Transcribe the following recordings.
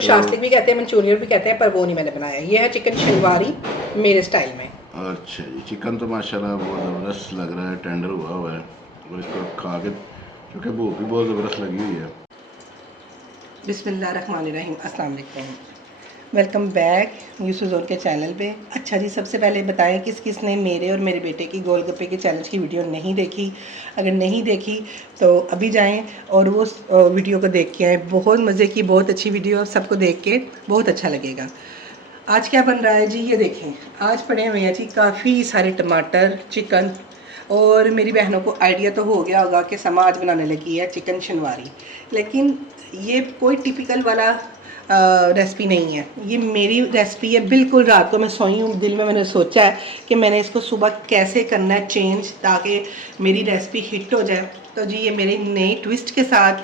शास्त्रिक भी कहते हैं, मंचूरियन भी कहते हैं, पर वो नहीं मैंने बनाया। ये है चिकन शलवारी मेरे स्टाइल में। अच्छा जी, चिकन तो माशाल्लाह बहुत ज़बरदस्त लग रहा है, टेंडर हुआ है। और इसको खा के क्योंकि भूख भी बहुत ज़बरदस्त लगी हुई है। बिस्मिल्लाहिर्रहमानिर्रहीम, अस्सलाम वालेकुम, वेलकम बैक यूसुफ जोन के चैनल पे। अच्छा जी, सबसे पहले बताएं किस किस ने मेरे और मेरे बेटे की गोलगप्पे के चैलेंज की वीडियो नहीं देखी। अगर नहीं देखी तो अभी जाएं और वो वीडियो को देख के आएँ। बहुत मज़े की, बहुत अच्छी वीडियो, सबको देख के बहुत अच्छा लगेगा। आज क्या बन रहा है जी, ये देखें। आज पड़े हुए हैं जी काफ़ी सारे टमाटर, चिकन, और मेरी बहनों को आइडिया तो हो गया होगा कि समा आज बनाने लगी है चिकन शनवारी। लेकिन ये कोई टिपिकल वाला रेसिपी नहीं है, ये मेरी रेसिपी है। बिल्कुल रात को मैं सोई हूँ, दिल में मैंने सोचा है कि मैंने इसको सुबह कैसे करना है चेंज, ताकि मेरी रेसिपी हिट हो जाए। तो जी ये मेरी नई ट्विस्ट के साथ,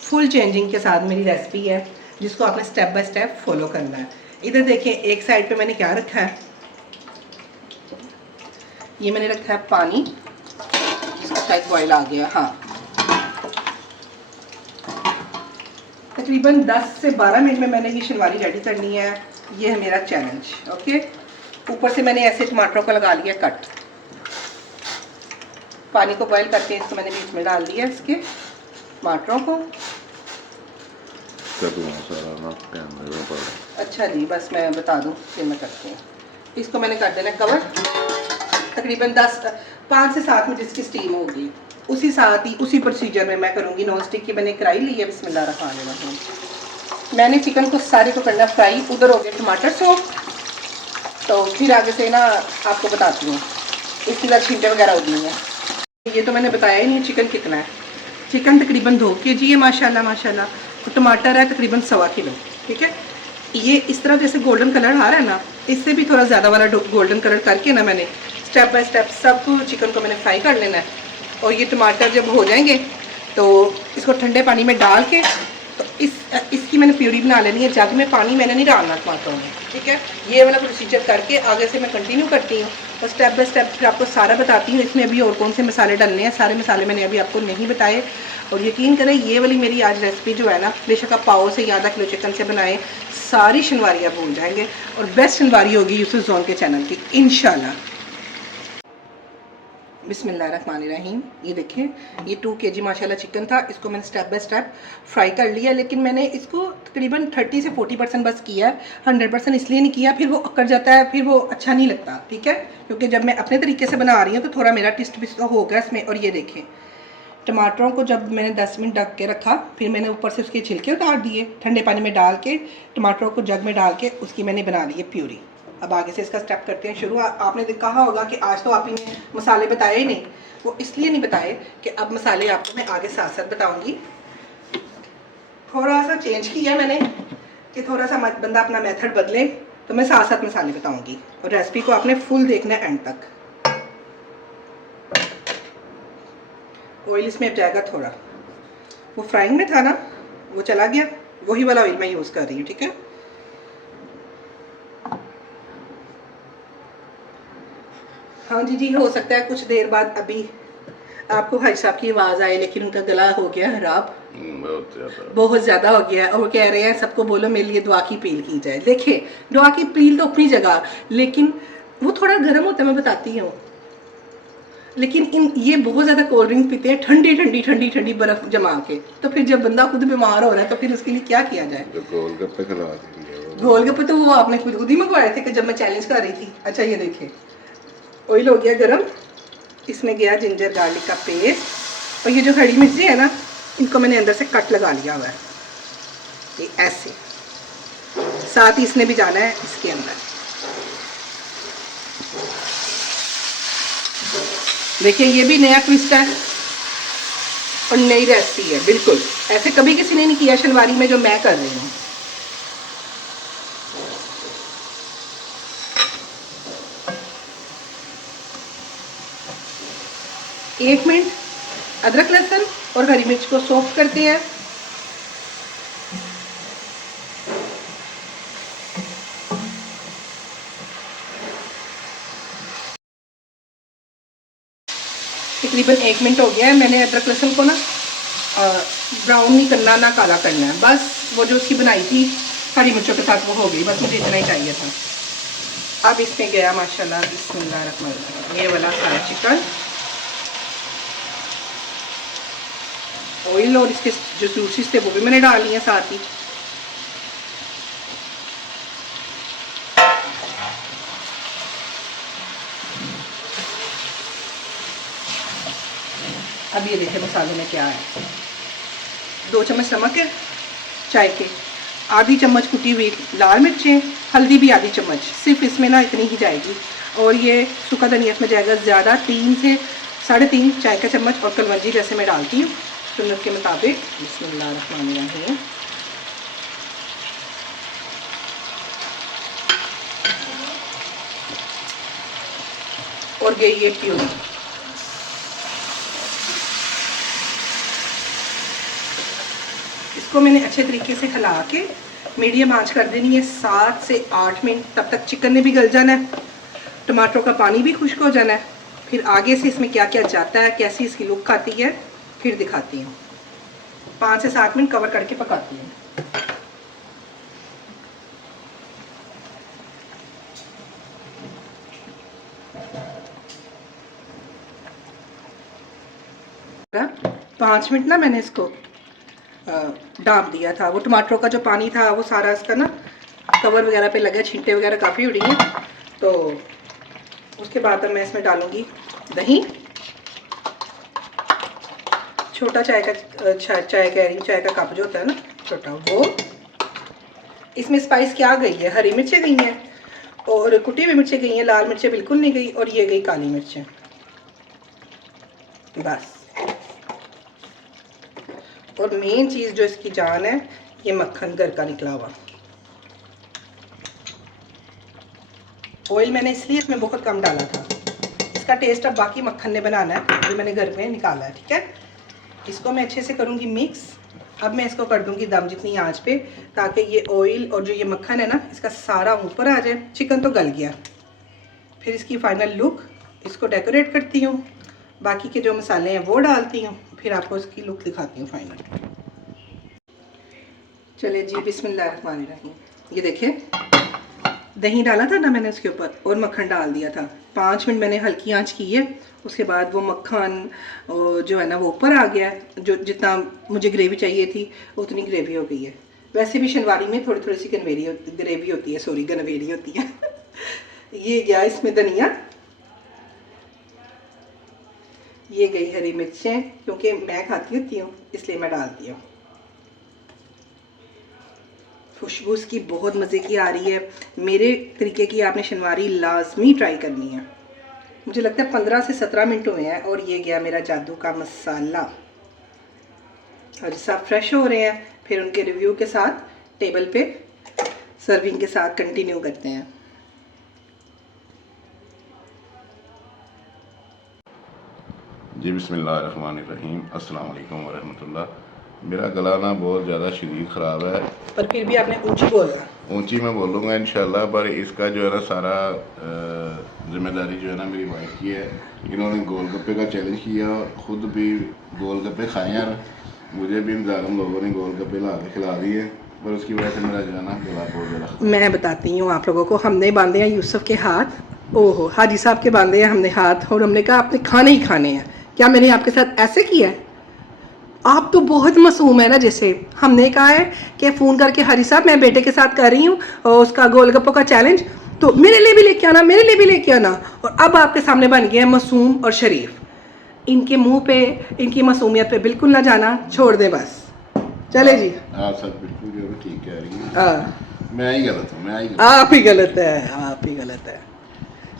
फुल चेंजिंग के साथ मेरी रेसिपी है, जिसको आपने स्टेप बाय स्टेप फॉलो करना है। इधर देखिए, एक साइड पे मैंने क्या रखा है, ये मैंने रखा है पानी, जिसका शायद बॉयल आ गया। हाँ, तकरीबन 10 से 12 मिनट में मैंने ये शलवारी रेडी करनी है। ये है मेरा चैलेंज। ओके, ऊपर से मैंने ऐसे टमाटरों को लगा लिया कट। पानी को बॉयल करके इसको मैंने बीच में डाल दिया, इसके टमाटरों को। अच्छा जी, बस मैं बता दूं, फिर मैं करती हूँ। इसको मैंने कर देना कवर, तकरीबन 5 से 7 मिनट इसकी स्टीम होगी। उसी साथ ही उसी प्रोसीजर में मैं करूँगी। नॉन स्टिक की मैंने कढ़ाई ली है, बिस्मिल्लाहिर्रहमानिर्रहीम। मैंने चिकन को सारे को करना फ्राई। उधर हो गए टमाटर सॉफ्ट, तो फिर आगे से ना आपको बताती हूँ। इसकी तरह छींटे वगैरह उगनी है। ये तो मैंने बताया ही नहीं चिकन कितना है। चिकन तकरीबन 2 kg है माशाल्लाह माशाल्लाह। तो टमाटर है तकरीबन 1.25 किलो। ठीक है, ये इस तरह जैसे गोल्डन कलर आ रहा है ना, इससे भी थोड़ा ज़्यादा वाला गोल्डन कलर करके ना मैंने स्टेप बाय स्टेप सब चिकन को मैंने फ्राई कर लेना है। और ये टमाटर जब हो जाएंगे तो इसको ठंडे पानी में डाल के, तो इसकी मैंने प्यूरी बना लेनी है। जग में पानी मैंने नहीं डालना टमाटरों में। ठीक है, ये वाला प्रोसीजर करके आगे से मैं कंटिन्यू करती हूँ। तो स्टेप बाय स्टेप फिर आपको सारा बताती हूँ। इसमें अभी और कौन से मसाले डालने हैं, सारे मसाले मैंने अभी आपको नहीं बताए। और यकीन करें, ये वाली मेरी आज रेसिपी जो है ना, बेशक आप पाव से या आधा किलो चिकन से बनाएं, सारी शनवारियाँ भूल जाएंगे और बेस्ट शनवारी होगी यूसुफ जोन के चैनल की, इंशाल्लाह। बिस्मिल्लाहिर्रहमानिर्रहीम। ये देखें, ये 2 kg माशाल्लाह चिकन था। इसको मैंने स्टेप बाय स्टेप फ्राई कर लिया, लेकिन मैंने इसको तकरीबन 30 से 40% बस किया है। 100% इसलिए नहीं किया, फिर वो अकड़ जाता है, फिर वो अच्छा नहीं लगता। ठीक है, क्योंकि जब मैं अपने तरीके से बना रही हूँ तो थोड़ा मेरा टेस्ट भी तो होगा इसमें। और ये देखें, टमाटरों को जब मैंने 10 मिनट ढक के रखा, फिर मैंने ऊपर से उसके छिलके उतार दिए, ठंडे पानी में डाल के टमाटरों को जग में डाल के उसकी मैंने बना ली है प्यूरी। अब आगे से इसका स्टेप करते हैं शुरू। आपने कहा होगा कि आज तो आप ने मसाले बताए ही नहीं। वो इसलिए नहीं बताए कि अब मसाले आपको मैं आगे साथ साथ बताऊंगी। थोड़ा सा चेंज किया मैंने कि थोड़ा सा बंदा अपना मेथड बदले, तो मैं साथ साथ मसाले बताऊंगी। और रेसिपी को आपने फुल देखना है एंड तक। ऑयल इसमें अब जाएगा थोड़ा, वो फ्राइंग में था ना, वो चला गया, वही वाला ऑयल मैं यूज़ कर रही हूँ। ठीक है, हाँ जी जी, हो सकता है कुछ देर बाद अभी आपको भाई साहब की आवाज़ आए, लेकिन उनका गला हो गया खराब, बहुत ज़्यादा हो गया। और वो कह रहे हैं सबको बोलो मेरे लिए दुआ की अपील की जाए। देखिए, दुआ की अपील तो अपनी जगह, लेकिन वो थोड़ा गर्म होता है, मैं बताती हूँ। लेकिन ये बहुत ज़्यादा कोल्ड ड्रिंक पीते हैं ठंडी ठंडी ठंडी ठंडी बर्फ़ जमा के, तो फिर जब बंदा खुद बीमार हो रहा है तो फिर उसके लिए क्या किया जाए। गोलगप्पे खिला देंगे। गोलगप्पे तो वो आपने खुद ही मंगवाए थे कि जब मैं चैलेंज कर रही थी। अच्छा, ये देखिए, ऑयल हो गया गरम, इसमें गया जिंजर गार्लिक का पेस्ट। और ये जो हरी मिर्ची है ना, इनको मैंने अंदर से कट लगा लिया हुआ है, ये ऐसे। साथ ही इसने भी जाना है इसके अंदर। देखिए, ये भी नया ट्विस्ट है और नई रेसिपी है। बिल्कुल ऐसे कभी किसी ने नहीं किया शनवारी में जो मैं कर रही हूँ। एक मिनट अदरक लहसुन और हरी मिर्च को सॉफ्ट करते हैं। तकरीबन 1 मिनट हो गया है। मैंने अदरक लहसुन को ना ब्राउन नहीं करना, ना काला करना है, बस वो जो उसकी बनाई थी हरी मिर्चों के साथ वो हो गई, बस मुझे इतना ही चाहिए था। अब इसमें गया माशाल्लाह बिस्मिल्लाहिर्रहमानिर्रहीम ये वाला सारा चिकन, ऑयल और इसके जो जूसेस थे वो भी मैंने डाल लिए साथ ही। अब ये देखें मसाले में क्या है। 2 चम्मच नमक है चाय के, आधी चम्मच कुटी हुई लाल मिर्चें, हल्दी भी आधी चम्मच, सिर्फ इसमें ना इतनी ही जाएगी। और ये सूखा धनिया इसमें जाएगा ज़्यादा, 3 से 3.5 चाय का चम्मच। और कलवंजी जैसे मैं डालती हूँ सुन्नत के मुताबिक। बिस्मिल्लाहिर्रहमानिर्रहीम। और गई ये प्यूरी, इसको मैंने अच्छे तरीके से खिला के मीडियम आंच कर देनी है 7 से 8 मिनट। तब तक चिकन ने भी गल जाना है, टमाटरों का पानी भी खुश्क हो जाना है। फिर आगे से इसमें क्या क्या जाता है, कैसी इसकी लुक आती है, फिर दिखाती हूँ। 5 से 7 मिनट कवर करके पकाती हूँ। का 5 मिनट ना मैंने इसको डाँप दिया था। वो टमाटरों का जो पानी था वो सारा इसका ना कवर वगैरह पे लगा, छींटे वगैरह काफ़ी उड़ी हैं। तो उसके बाद अब मैं इसमें डालूँगी दही, छोटा चाय का चाय कह रही, चाय का कप जो होता है ना छोटा, वो। इसमें स्पाइस क्या गई है, हरी मिर्चें गई हैं और कुटी हुई मिर्चें गई हैं, लाल मिर्चें बिल्कुल नहीं गई, और ये गई काली मिर्चें बस। और मेन चीज़ जो इसकी जान है, ये मक्खन घर का निकला हुआ। ऑयल मैंने इसलिए इसमें बहुत कम डाला था, इसका टेस्ट अब बाकी मक्खन ने बनाना है, जो मैंने घर में निकाला है। ठीक है, इसको मैं अच्छे से करूँगी मिक्स। अब मैं इसको कर दूँगी दम जितनी आंच पे, ताकि ये ऑयल और जो ये मक्खन है ना इसका सारा ऊपर आ जाए। चिकन तो गल गया, फिर इसकी फाइनल लुक, इसको डेकोरेट करती हूँ, बाकी के जो मसाले हैं वो डालती हूँ, फिर आपको इसकी लुक दिखाती हूँ फाइनल। चलिए जी, बिस्मिल्लाहिर्रहमानिर्रहीम। ये देखिए दही डाला था ना मैंने उसके ऊपर, और मक्खन डाल दिया था। 5 मिनट मैंने हल्की आंच की है, उसके बाद वो मक्खन जो है ना वो ऊपर आ गया। जो जितना मुझे ग्रेवी चाहिए थी उतनी ग्रेवी हो गई है। वैसे भी शनवारी में थोड़ी थोड़ी सी ग्रेवी होती है, सॉरी गनवेरी होती है। ये गया इसमें धनिया, ये गई हरी मिर्चें, क्योंकि मैं खाती होती हूँ इसलिए मैं डालती हूँ। खुशबू इसकी बहुत मज़े की आ रही है। मेरे तरीके की आपने शनवारी लाजमी ट्राई करनी है। मुझे लगता है 15 से 17 मिनट हुए हैं। और ये गया मेरा जादू का मसाला। और सब फ्रेश हो रहे हैं, फिर उनके रिव्यू के साथ टेबल पे सर्विंग के साथ कंटिन्यू करते हैं। जी बिस्मिल्लाहिर्रहमानिर्रहीम, अस्सलाम वालेकुम वरहमतुल्लाह। मेरा गला ना बहुत ज़्यादा शदीद ख़राब है, पर फिर भी आपने ऊंची बोलना। ऊंची मैं बोलूँगा इंशाल्लाह, पर इसका जो है ना सारा जिम्मेदारी जो है ना मेरी वाइफ की है। इन्होंने गोलगप्पे का चैलेंज किया, ख़ुद भी गोलगप्पे खाए हैं, मुझे भी इन जालिम लोगों ने गोलगप्पे ला के खिला दिए, पर उसकी वजह से मेरा जो है ना गला बहुत ज़्यादा। मैं बताती हूँ आप लोगों को, हमने बांधे हैं यूसुफ के हाथ, ओहो हाजी साहब के बांधे हैं हमने हाथ, और हमने कहा आपने खाने ही खाने हैं। क्या मैंने आपके साथ ऐसे किया है? आप तो बहुत मासूम है ना। जैसे हमने कहा है कि फ़ोन करके हाजी साहब मैं बेटे के साथ कर रही हूँ और उसका गोलगप्पों का चैलेंज, तो मेरे लिए भी लेके आना, मेरे लिए भी लेके आना। और अब आपके सामने बन गया मासूम और शरीफ। इनके मुंह पे, इनकी मासूमियत पे बिल्कुल ना जाना, छोड़ दे बस। चले जी, आप सब बिल्कुल जो है ठीक कह रही हैं। मैं ही गलत हूँ, मैं ही गलत, आप ही गलत है, आप ही गलत है।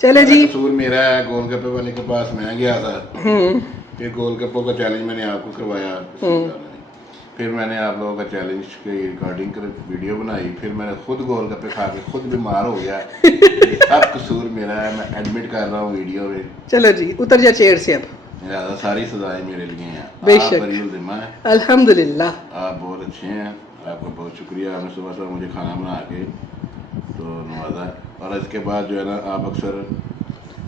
चले जी, कसूर मेरा है। गोलगप्पे वाले के पास मैं गया था, फिर गोलगप्पों का चैलेंज मैंने आपको करवाया, फिर मैंने आप लोगों का चैलेंज की रिकॉर्डिंग कर वीडियो बनाई, फिर मैंने खुद गोलगप्पे खा के खुद बीमार हो गया। सब कसूर मेरा है, मैं एडमिट कर रहा हूँ वीडियो में। चलो जी, उतर जा चेयर से अब। ज़्यादा सारी सजाएं मेरे लिए हैं, बेशक, आप बरीउल ज़िम्मा है। अल्हम्दुलिल्लाह, आप बहुत अच्छे हैं, आपका बहुत शुक्रिया। आपने सुबह सुबह मुझे खाना बना के तो नवाजा। और इसके बाद जो है ना आप अक्सर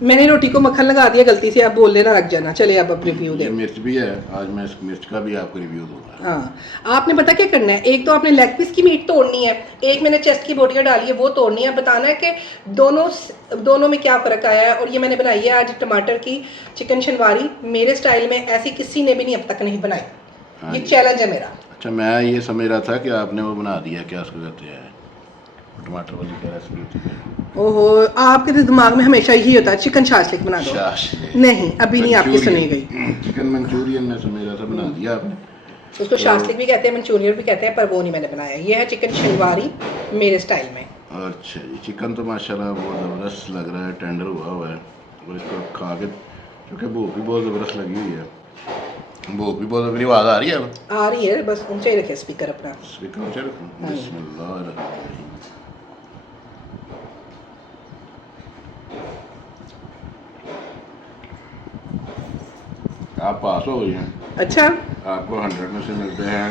मैंने रोटी को मक्खन लगा दिया गलती से, अब बोलने ना लग जाना। चले अब रिव्यू ये दे। मिर्च भी है, आज मैं इस मिर्च का भी आपको रिव्यू दूंगा। हाँ, आपने पता क्या करना है, एक तो आपने लेग पीस की मीट तोड़नी है, एक मैंने चेस्ट की बोटियाँ डाली है वो तोड़नी है। बताना है कि दोनों में क्या फ़र्क आया है। और ये मैंने बनाई है आज टमाटर की चिकन शनवारी, मेरे स्टाइल में, ऐसी किसी ने भी नहीं अब तक नहीं बनाई। हाँ ये जी। चैलेंज है मेरा। अच्छा, मैं ये समझ रहा था कि आपने वो बना दिया, क्या उसको कहते हैं, टमाटर वाली क्या रेसिपी होती है? ओहो, आपके तो दिमाग में हमेशा यही होता है चिकन शाशलिक बना दो। शाशलिक। नहीं, अभी नहीं आपकी सुनी गई। चिकन मंचूरियन मैं समझ रहा था, बना दिया आपने। उसको शाशलिक भी कहते हैं, मंचूरियन भी कहते हैं, पर वो नहीं मैंने बनाया। ये है चिकन शनवारी मेरे स्टाइल में। अच्छा जी, चिकन तो माशाल्लाह बहुत ज़बरदस्त लग रहा है, टेंडर हुआ है। और इसको खा के, क्योंकि भूख भी बहुत ज़बरदस्त लगी हुई है, भूख भी बहुत। मेरी आवाज़ आ रही है अब? आ रही है, बस ऊंचा ही रखे स्पीकर अपना। स्पीकर ऊंचा रखूं? बिस्मिल्लाह। आप पास हो गई हैं। अच्छा, आपको 100 में से मिलते हैं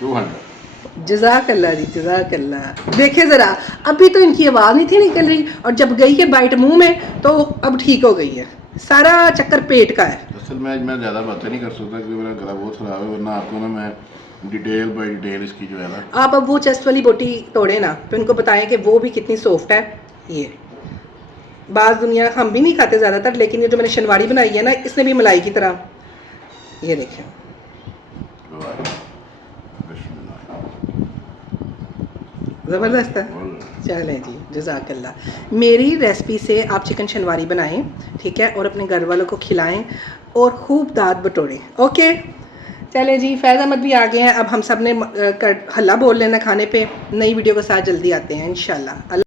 200। जज़ाकल्लाह जी, जज़ाकल्लाह। देखे ज़रा, अभी तो इनकी आवाज़ नहीं थी निकल रही, और जब गई है बाइट मुंह में तो अब ठीक हो गई है। सारा चक्कर पेट का है। असल में मैं ज़्यादा बातें नहीं कर सकता क्योंकि मेरा गला बहुत ख़राब है, वरना आपको ना मैं डिटेल बाय डिटेल इसकी जो है ना। आप अब वो चेस्ट वाली बोटी तोड़े ना, फिर उनको बताएं कि वो भी कितनी सॉफ्ट है। ये बाज़ दुनिया हम भी नहीं खाते ज़्यादातर, लेकिन ये जो मैंने शनवारी बनाई है ना, इसने भी मलाई की तरह, ये देखें। ज़बरदस्त है। चलें जी, जज़ाकल्लाह। मेरी रेसिपी से आप चिकन शनवारी बनाएं, ठीक है, और अपने घर वालों को खिलाएं और खूब दाद बटोरें। ओके, चलें जी, फैज़ अहमद भी आ गए हैं। अब हम सब ने हल्ला बोल लेना खाने पे। नई वीडियो के साथ जल्दी आते हैं इंशाल्लाह।